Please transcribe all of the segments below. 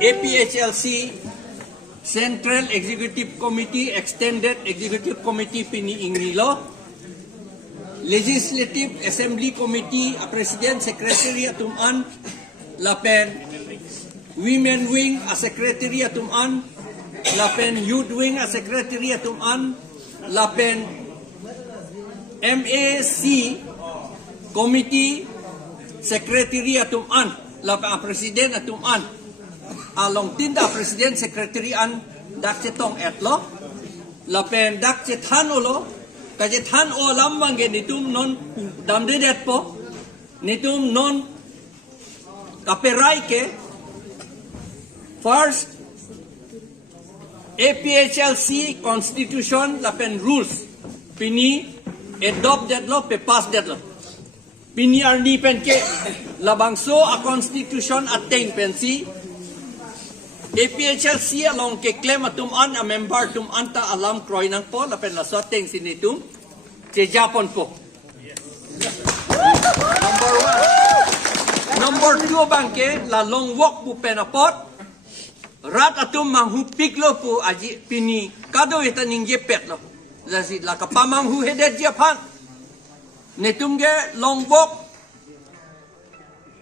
APHLC Central Executive Committee, Extended Executive Committee pini ingilo, Legislative Assembly Committee, a President Secretary atuman, lapen Women Wing a Secretary atuman, lapen Youth Wing a Secretary atuman, lapen MAC Committee Secretary atuman, lapen a President atuman, along tinda President Secretary an dakchetong etlo, lapen dakchethan ulo, kajethan o lambang nitum non damdedet po, nitum non kaperay ke. First, APHLC Constitution lapen rules pini adopt detlo pe pass detlo. Pini arni pen ke labangso a constitution ateng pensi APHLC along ke claim atum an a member tum anta alam kroy nang po lapen la soteng sinitum che Japon po. Number 1. Number 2 bangke la long walk pu penapot rat atum manghupik lo pu aji pini kado ita ningje pet lo lasi la kapamang hu hedet Japan netum ge long walk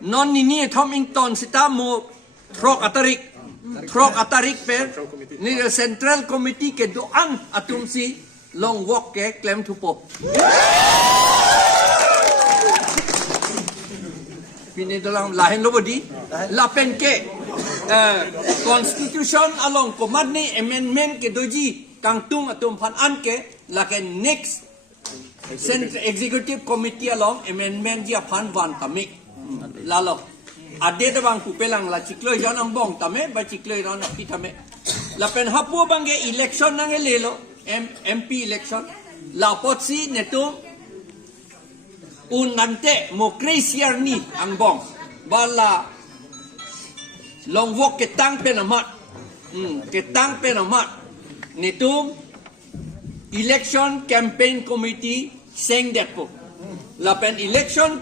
non nini thomington sita mo trok atarik pe ni Central Committee ke doan atum si long walk ke claim to po pini dalam lain lo bodi lapen ke Constitution along komadni amendment ke doji kangtung atum pan an ke laken next Central Executive Committee along amendment dia pan wan tamik lalo ade de bang kupelang la ciklo jan ang bong tame ba ciklo ran api tame lapen hapu bangge election nang lelo MP election la potsi netum un nante mokrasi ni ang bong bala long walk ketang penamat nitum election campaign committee seng det po lapen election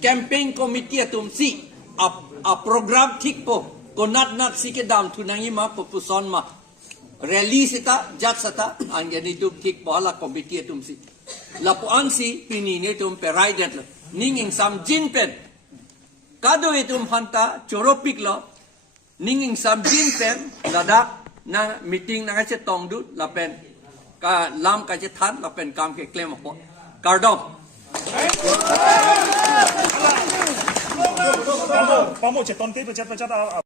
campaign committee atum si a program tik po konat nat si ke dam tunangi ma popuson ma rally sita jat sata angya nitum tik po ala committee atum si lapuan si pini nitum perai det ninging sam jin pen kado itum hanta choropik lo ninging sam jin pen ladak na meeting na kache tongdu lapen ka lam kache than lapen kam ke claim po kardom帮我接东西不接不接到。